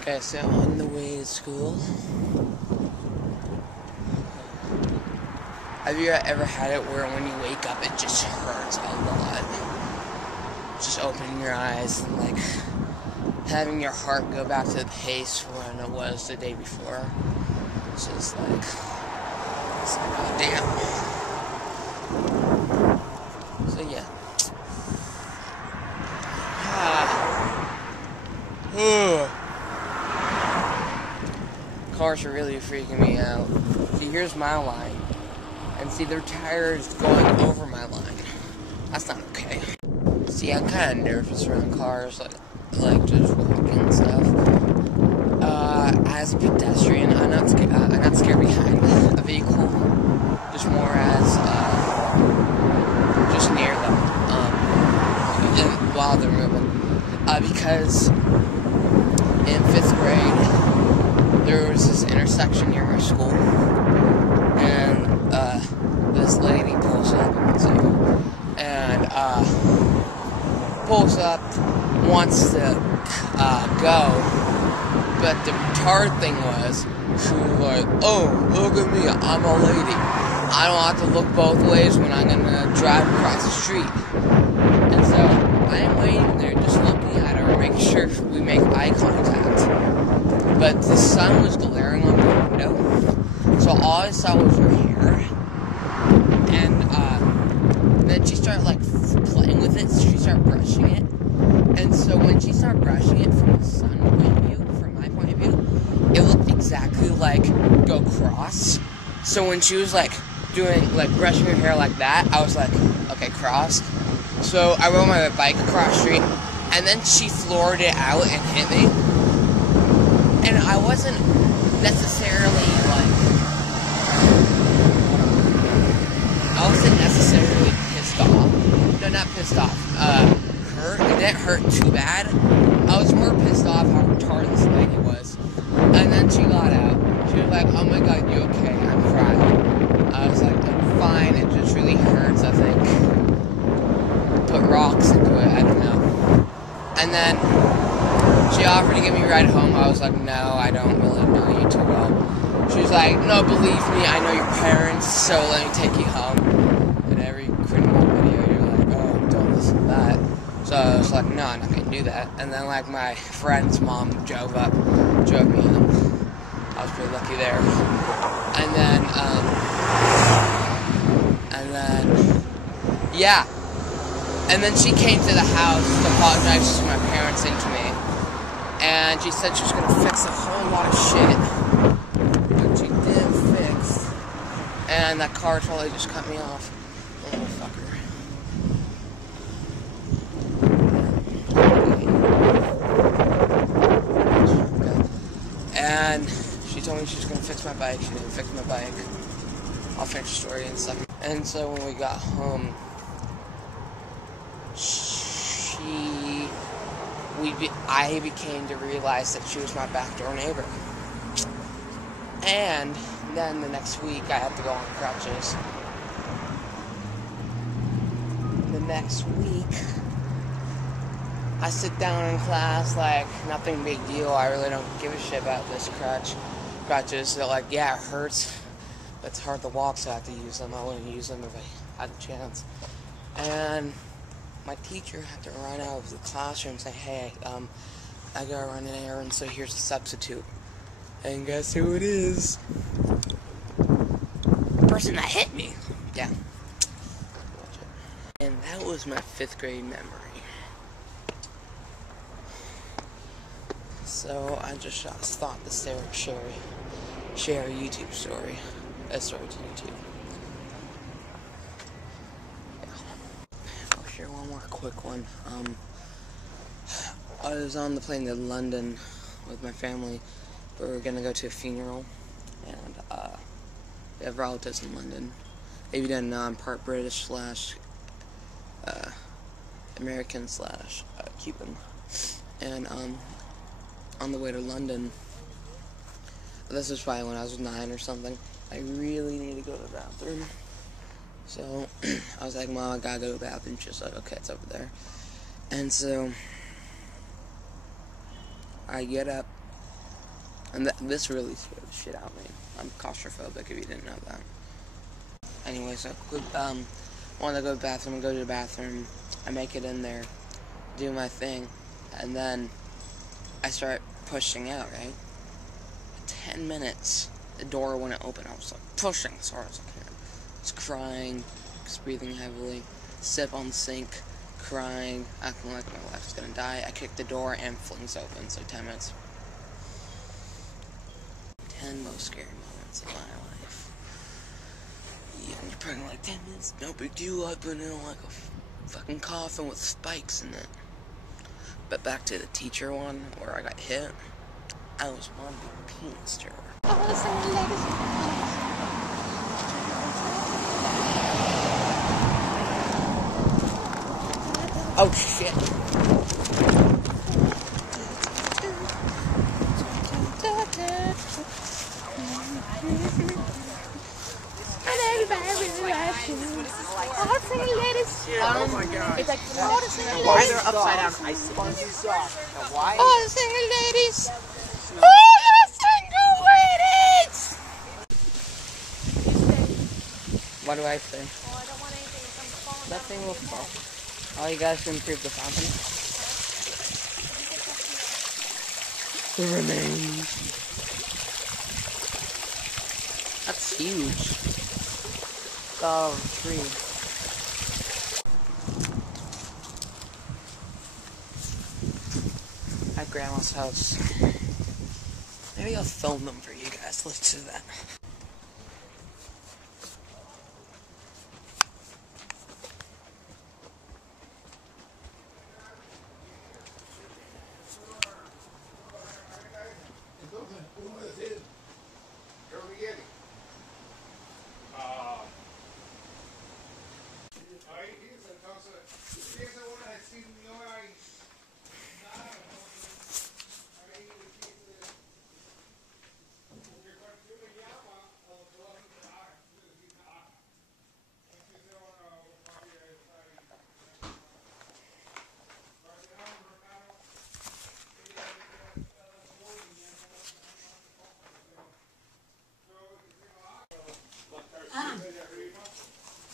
Okay, so on the way to school. Have you ever had it where when you wake up it just hurts a lot? Just opening your eyes and like having your heart go back to the pace when it was the day before. It's just like, oh damn. So yeah. Cars are really freaking me out. See, here's my line. And see, their tires going over my line. That's not okay. See, I'm kind of nervous around cars, like just walking and stuff. As a pedestrian, I'm not scared behind a vehicle. Just more as just near them, and while they're moving. Because in 5th grade, there was this intersection near our school, and this lady pulls up, and pulls up, wants to go, but the retard thing was, she was like, oh, look at me, I'm a lady. I don't have to look both ways when I'm gonna drive across the street. And so, I am waiting there just looking at her, making sure we make eye contact. But the sun was glaring on the window, so all I saw was her hair. And then she started like playing with it, so she started brushing it. And so when she started brushing it from the sun point of view, from my point of view, it looked exactly like go cross. So when she was like doing, like brushing her hair like that, I was like, okay, cross. So I rode my bike across the street, and then she floored it out and hit me. And I wasn't necessarily pissed off. No, not pissed off. Hurt. It didn't hurt too bad. I was more pissed off how retarded this lady was. And then she got out. She was like, oh my god, you okay? I'm crying. I was like, I'm fine. It just really hurts, I think. Put rocks into it. I don't know. And then she offered to give me a ride home. I was like, no, I don't really know you too well. She was like, no, believe me, I know your parents, so let me take you home. And every criminal video, you're like, oh, don't listen to that. So I was like, no, I'm not going to do that. And then, like, my friend's mom drove me home. I was pretty lucky there. Yeah. And then she came to the house to apologize to my parents and to me. And she said she was going to fix a whole lot of shit. But she didn't fix. And that car totally just cut me off. Oh, fucker. And she told me she was going to fix my bike. She didn't fix my bike. I'll finish the story in a second. And so when we got home, I became to realize that she was my backdoor neighbor. And then the next week I had to go on crutches. The next week I sit down in class like nothing big deal. I really don't give a shit about this crutches. They're like, yeah, it hurts, but it's hard to walk, so I have to use them. I wouldn't use them if I had the chance. And my teacher had to run out of the classroom and say, hey, I gotta run an errand, so here's a substitute. And guess who it is? The person that hit me. Yeah. And that was my 5th grade memory. So I just thought to share a YouTube story. A story to YouTube. Share one more quick one. I was on the plane to London with my family. We were gonna go to a funeral, and we have relatives in London. If you didn't know, I'm part British / American / Cuban. And on the way to London, this was probably when I was 9 or something. I really need to go to the bathroom. So, I was like, Mom, I gotta go to the bathroom. She's like, okay, it's over there. And so, I get up, and this really scared the shit out of me. I'm claustrophobic, if you didn't know that. Anyways, I want to go to the bathroom, go to the bathroom, I make it in there, do my thing, and then I start pushing out, right? 10 minutes, the door wouldn't open. I was like pushing as hard as I can. I was crying, just breathing heavily, sip on the sink, crying, acting like my life was gonna die. I kicked the door and it flings open, so 10 minutes. 10 most scary moments in my life. Yeah, and you're probably like, 10 minutes, no big deal. I've been in like a fucking coffin with spikes in it. But back to the teacher one, where I got hit, I was one big penis stirrer. Oh shit. Oh my god. It's like Why they're upside down ice? Why? All the single ladies! All the single ladies! What do I say? Oh, I don't want anything to come falling. That thing will fall. All you guys can improve the fountain. The remains. That's huge. Oh, tree. At Grandma's house. Maybe I'll film them for you guys. Let's do that.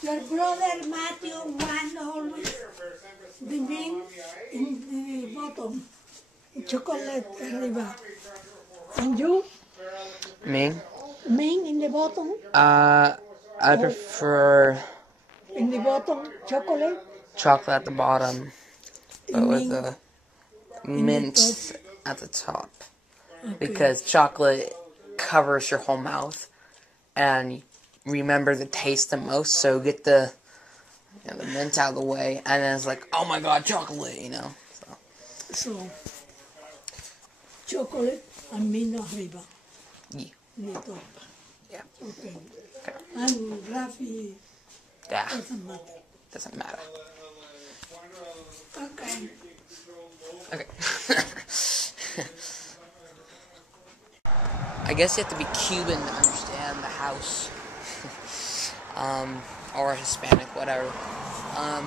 Your brother Matthew one always remain in the bottom, chocolate arriba. And you? Me? Main in the bottom, I prefer in the bottom, chocolate. chocolate at the bottom, but with Mint a mint at the top. Okay. Because chocolate covers your whole mouth, and you remember the taste the most, so get the mint out of the way, and then it's like, oh my god, chocolate, you know? So, chocolate and mint arriba. Yeah. In the top. Yeah. Okay. Okay. And Rafi Yeah. doesn't matter. Doesn't matter. Okay. Okay. I guess you have to be Cuban to understand the house. Or Hispanic, whatever. I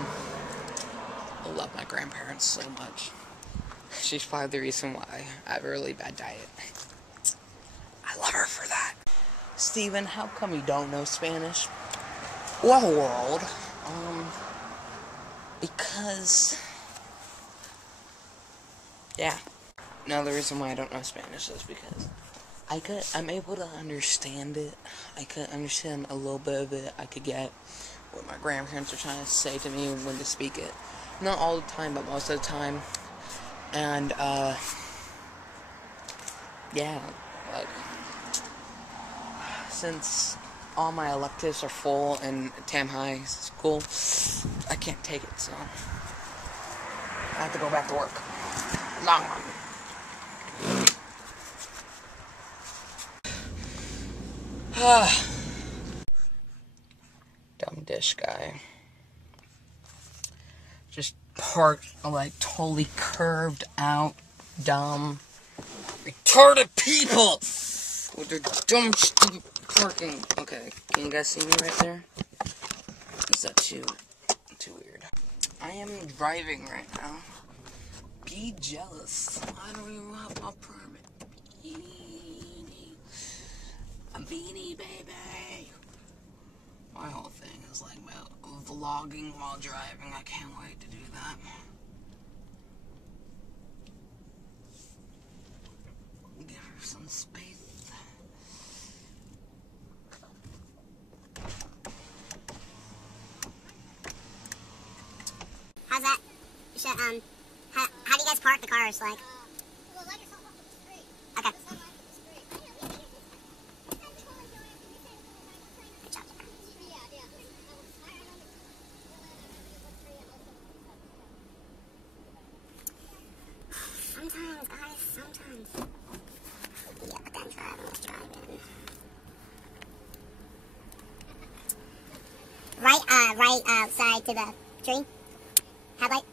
love my grandparents so much. She's probably the reason why I have a really bad diet. I love her for that. Steven, how come you don't know Spanish? Well, world. Because... yeah. Now, the reason why I don't know Spanish is because I'm able to understand it. I could understand a little bit of it. I could get what my grandparents are trying to say to me when to speak it. Not all the time, but most of the time. And, yeah, like, since all my electives are full in Tam High School, I can't take it, so I have to go back to work. Long one. Dumb dish guy. Just parked, like, totally curved out, dumb, retarded people with their dumb, stupid parking. Okay, can you guys see me right there? Is that too weird? I am driving right now Ski jealous. I don't even have my permit. A beanie, baby. My whole thing is like vlogging while driving. I can't wait to do that. Give her some space. How's that? How do you guys park the cars? Like, Well, let yourself off the street. okay. Let yourself off the street. Good job. Yeah. Sometimes, guys, sometimes. Yeah, but then driving. Right outside to the tree. Headlight.